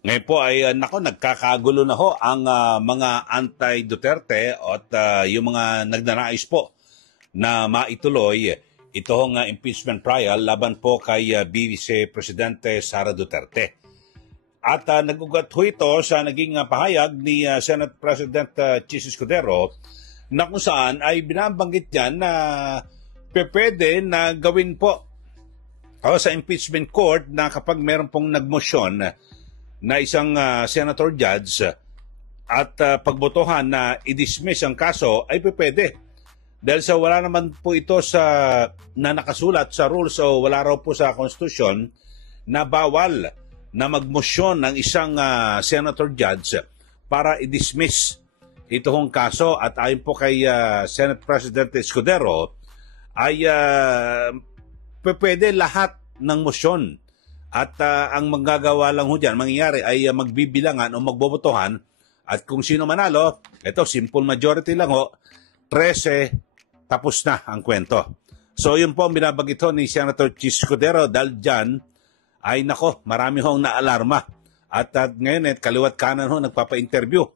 Ngayon po ay nako, nagkakagulo na ho ang mga anti-Duterte at yung mga nagnanais po na maituloy ito hong impeachment trial laban po kay Vice Presidente Sara Duterte. At nagugat ho ito sa naging pahayag ni Senate President Chis Escudero na kung saan ay binabanggit niyan na pwede na gawin po sa impeachment court na kapag meron pong nagmosyon na isang senator judge at pagbotohan na i-dismiss ang kaso ay pwede. Dahil sa wala naman po ito na nakasulat sa rules o wala raw po sa Constitution na bawal na magmosyon ng isang senator judge para i-dismiss ito hong kaso. At ayon po kay Senate President Escudero ay pwede lahat ng mosyon. At ang manggagawa lang ho dyan, mangyayari ay magbibilangan o magbobotohan. At kung sino manalo, ito, simple majority lang ho, 13, tapos na ang kwento. So yun po ang binabagit ho ni Senator Chis Escudero dahil dyan ay nako, marami hong naalarma. At ngayon kaliwat kanan ho nagpapa-interview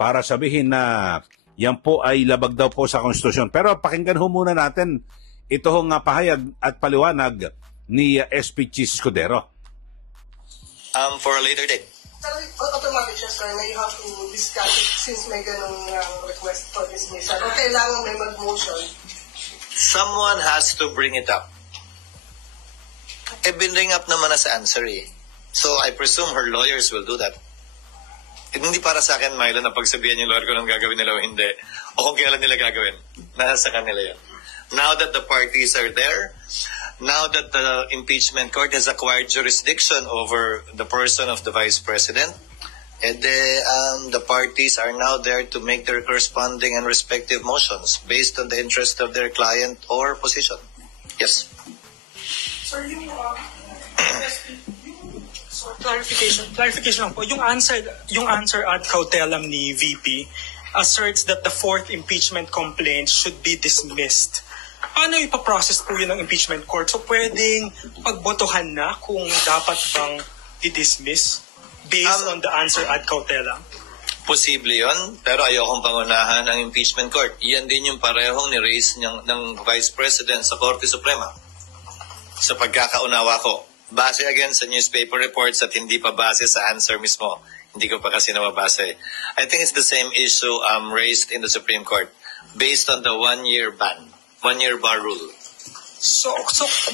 para sabihin na yan po ay labag daw po sa konstitusyon. Pero pakinggan ho muna natin ito hong pahayag at paliwanag ni SP Chis Escudero. For a later date. Automatic siya, sir, na you have to discuss it since may ganong request for dismissal. O kailangan may mag-motion? Someone has to bring it up. Binring up naman na sa answer eh. So I presume her lawyers will do that. Hindi para sa akin, Milo, na pagsabihan yung lawyer ko nung gagawin nila o hindi. O kung kailan nila gagawin. Nasa kanila yun. Now that the parties are there, now that the impeachment court has acquired jurisdiction over the person of the vice president, and the parties are now there to make their corresponding and respective motions based on the interest of their client or position. Yes. Sir, clarification lang po. Yung answer ad cautelam ni VP asserts that the fourth impeachment complaint should be dismissed. Paano ipaprocess po yun ng impeachment court? So pwedeng pagbotohan na kung dapat bang i-dismiss based on the answer ad cautelam? Posible yun, pero ayokong pangunahan ang impeachment court. Iyan din yung parehong ni-raise ng Vice President sa Korte Suprema. Sa pagkakaunawa ko, base again sa newspaper reports at hindi pa base sa answer mismo. Hindi ko pa kasi nababase. I think it's the same issue raised in the Supreme Court based on the one-year ban. One-year bar rule. So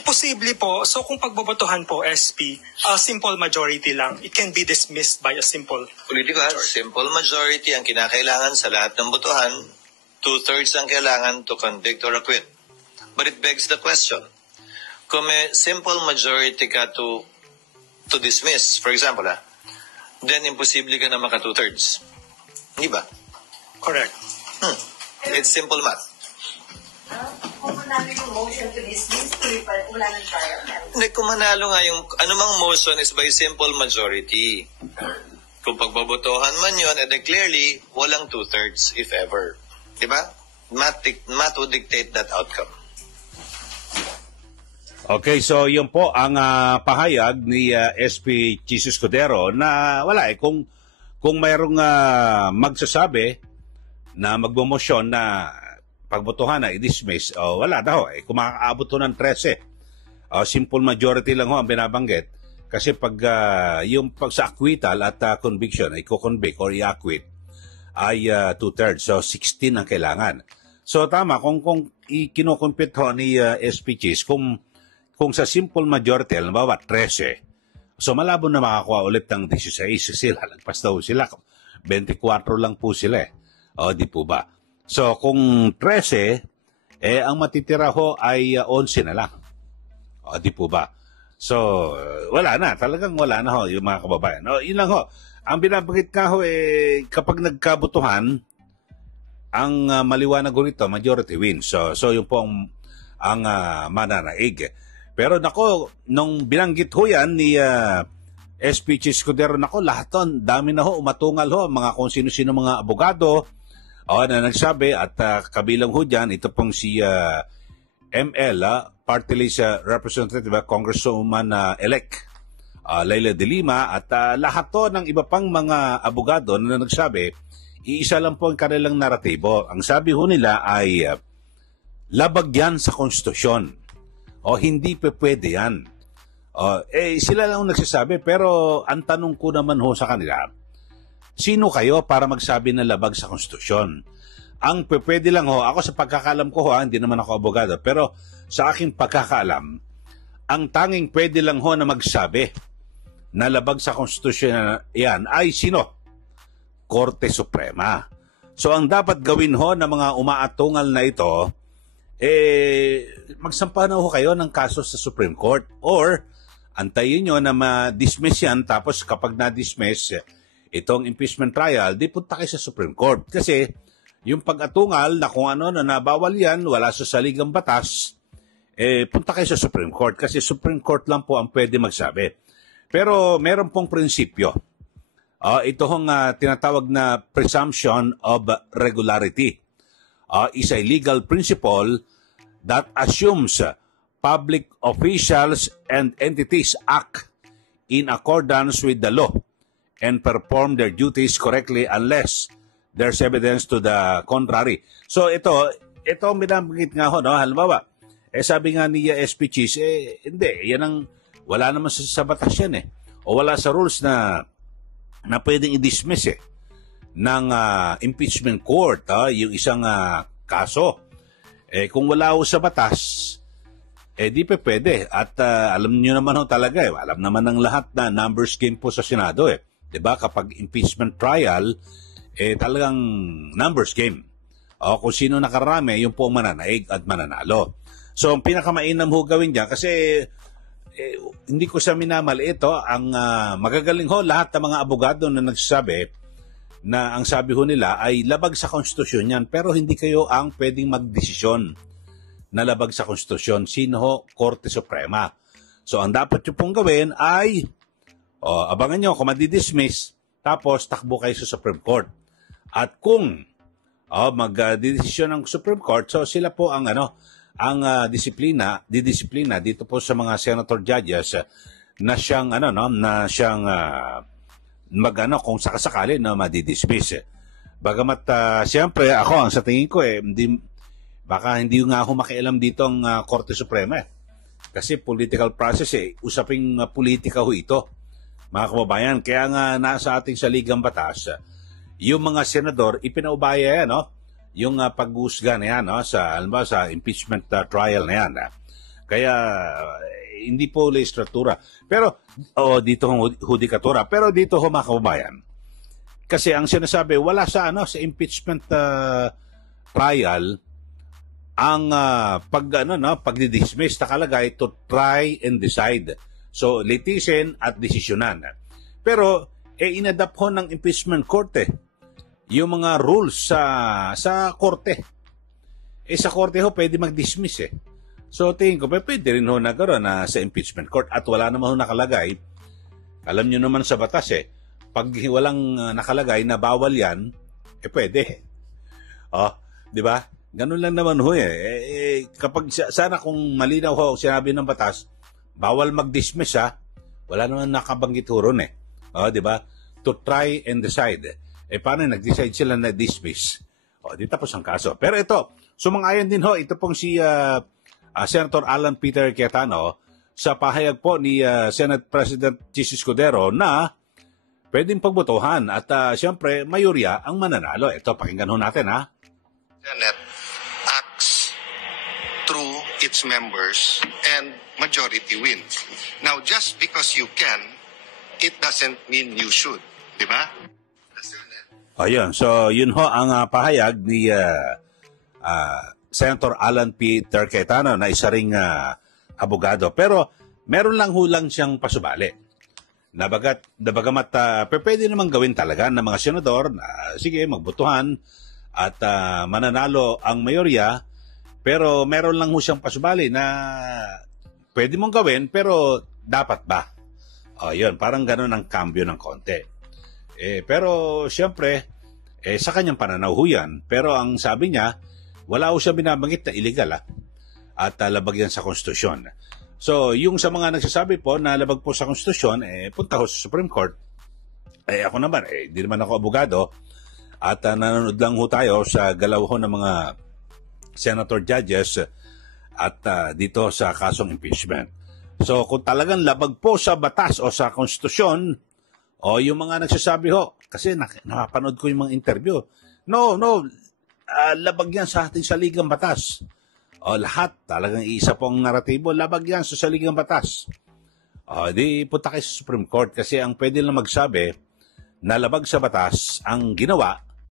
posible po, so kung pagbobotohan po, SP, simple majority lang, it can be dismissed by a simple Political majority. Simple majority ang kinakailangan sa lahat ng botohan. 2/3 ang kailangan to convict or acquit. But it begs the question, kung may simple majority ka to dismiss, for example, then imposible ka na maka 2/3. Hindi ba? Correct. It's simple math. Kung manalo yung motion to dismiss, wala ng trial. Hindi, kung manalo nga yung anumang motion is by simple majority. Kung pagbabotohan man yun, then clearly, walang 2/3 if ever. Diba? Math would dictate that outcome. Okay, so yun po ang pahayag ni SP Chis Escudero na wala kung mayroong magsasabi na magmomosyon na pagbotohan na i-dismiss, wala na ho. Kung makakaabot ho ng 13, simple majority lang ho ang binabanggit. Kasi pag sa acquittal at conviction ay ko-convict or i-acquit ay 2/3. So 16 ang kailangan. So tama, kung kinocompute ho ni SP Chis, kung sa simple majority, halimbawa 13, so malabo na makakuha ulit ng 16 sila. Lagpas daw sila. 24 lang po sila di po ba? So kung 13, ang matitira ho ay 11 na lang. Di po ba? So wala na. Talagang wala na ho yung mga kababayan. Yun lang ho. Ang binabagit ka ho kapag nagkabutuhan, ang maliwanag ho nito, majority wins. So yun po ang mananaig. Pero nako, nung binanggit ho yan ni SP Chis Escudero, nako, lahat ton, dami na ho, umatungal ho, mga kung sino-sino mga abogado, na nagsabi, at kabilang ho dyan, ito pong si ML, party list representative, Congresswoman elect Laila de Lima at lahat to ng iba pang mga abogado na nagsabi, iisa lang po ang kanilang naratibo. Ang sabi ho nila ay labag yan sa konstitusyon. O hindi pa pwede yan. Sila lang ang nagsasabi, pero ang tanong ko naman ho sa kanila, sino kayo para magsabi na labag sa konstitusyon? Ang pwede lang ho, ako sa pagkakaalam ko ho, hindi naman ako abogado, pero sa aking pagkakaalam, ang tanging pwede lang ho na magsabi na labag sa konstitusyon yan ay sino? Korte Suprema. So ang dapat gawin ho ng mga umaatungal na ito, magsampa na ho kayo ng kaso sa Supreme Court or antayin nyo na ma-dismiss yan, tapos kapag na-dismiss itong impeachment trial, di punta kayo sa Supreme Court. Kasi yung pag-atungal na kung ano na nabawal yan, wala sa saligang batas, punta kayo sa Supreme Court kasi Supreme Court lang po ang pwede magsabi. Pero meron pong prinsipyo. Ito hong tinatawag na presumption of regularity. Is a legal principle that assumes public officials and entities act in accordance with the law and perform their duties correctly unless there's evidence to the contrary. So ito binabanggit nga ho, no? Halimbawa, sabi nga ni SP Cheese, hindi, yan ang, wala naman sa batas yan o wala sa rules na pwedeng i-dismiss ng impeachment court, yung isang kaso. Kung wala ho sa batas, di pa pwede. At alam niyo naman ho talaga, alam naman ng lahat na numbers game po sa Senado. Diba? Kapag impeachment trial, talagang numbers game. Kung sino nakarami, yung po mananaig at mananalo. So, ang pinakamainam ho gawin dyan, kasi hindi ko sa minamaliit ang magagaling ho lahat ng mga abogado na nagsasabi na ang sabi ho nila ay labag sa konstitusyon yan, pero hindi kayo ang pwedeng magdesisyon na labag sa konstitusyon. Sino ho? Korte Suprema. So, ang dapat nyo pong gawin ay abangan nyo kung madidismiss, tapos takbo kayo sa Supreme Court. At kung mag-desisyon ng Supreme Court, so sila po ang didisiplina dito po sa mga senator judges na siyang kung sakasakali na madidismiss. Bagamat siyempre ako ang sa tingin ko baka hindi nga ako makialam dito ang Korte Suprema kasi political process usaping politika ho ito, mga kababayan. Kaya nga nasa ating saligang batas, yung mga senador ipinaubaya yan, yung pag-uusga na yan sa impeachment trial na yan. Kaya hindi po legislatura. Pero dito hudikatura. Pero dito ho, mga kababayan, kasi ang sinasabi wala sa impeachment trial ang pagdi-dismiss, nakalagay to try and decide. So litisin at desisyonan. Pero inadapt ho ng impeachment court yung mga rules sa korte. Sa korte ho, pwede mag-dismiss So, tingin ko, pwede rin ho nagkaroon sa impeachment court at wala naman ho nakalagay. Alam nyo naman sa batas pag walang nakalagay na bawal yan, pwede. Di ba? Ganun lang naman ho kapag sana kung malinaw ho sinabi ng batas, bawal mag-dismiss wala naman nakabanggit ho ron di ba? To try and decide. Paano nag-decide sila na dismiss? Di tapos ang kaso. Pero ito, sumang-ayon din ho, ito pong si Senator Alan Peter Cayetano sa pahayag po ni Senate President Jesus Escudero na pwedeng pagbotohan at siyempre, mayorya ang mananalo. Ito, pakinggan ho natin Senate acts through its members and majority wins. Now, just because you can, it doesn't mean you should. Di ba? Ayun. So, yun ho ang pahayag ni Senator Alan Peter Cayetano na isa ring abogado. Pero, meron lang hulang siyang pasubali. Bagamat pwede naman gawin talaga ng mga senador na sige, magbotohan at mananalo ang mayorya. Pero, meron lang ho siyang pasubali na pwede mong gawin, pero dapat ba? Yun, parang ganun ang kambyo ng konti. Pero siyempre, sa kanyang pananaw ho yan. Pero ang sabi niya, wala ho siya binabanggit na illegal at labag yan sa konstitusyon. So, yung sa mga nagsasabi po na labag po sa konstitusyon, punta ho sa Supreme Court. Ako naman, di naman ako abogado. At nanonood lang ho tayo sa galaw ho ng mga senator judges at dito sa kasong impeachment. So, kung talagang labag po sa batas o sa konstitusyon, o yung mga nagsasabi ho, kasi nakapanood ko yung mga interview. No, labag yan sa ating saligang batas. O lahat, talagang isa pong naratibo, labag yan sa saligang batas. O di punta kayo sa Supreme Court kasi ang pwede lang magsabi na labag sa batas ang ginawa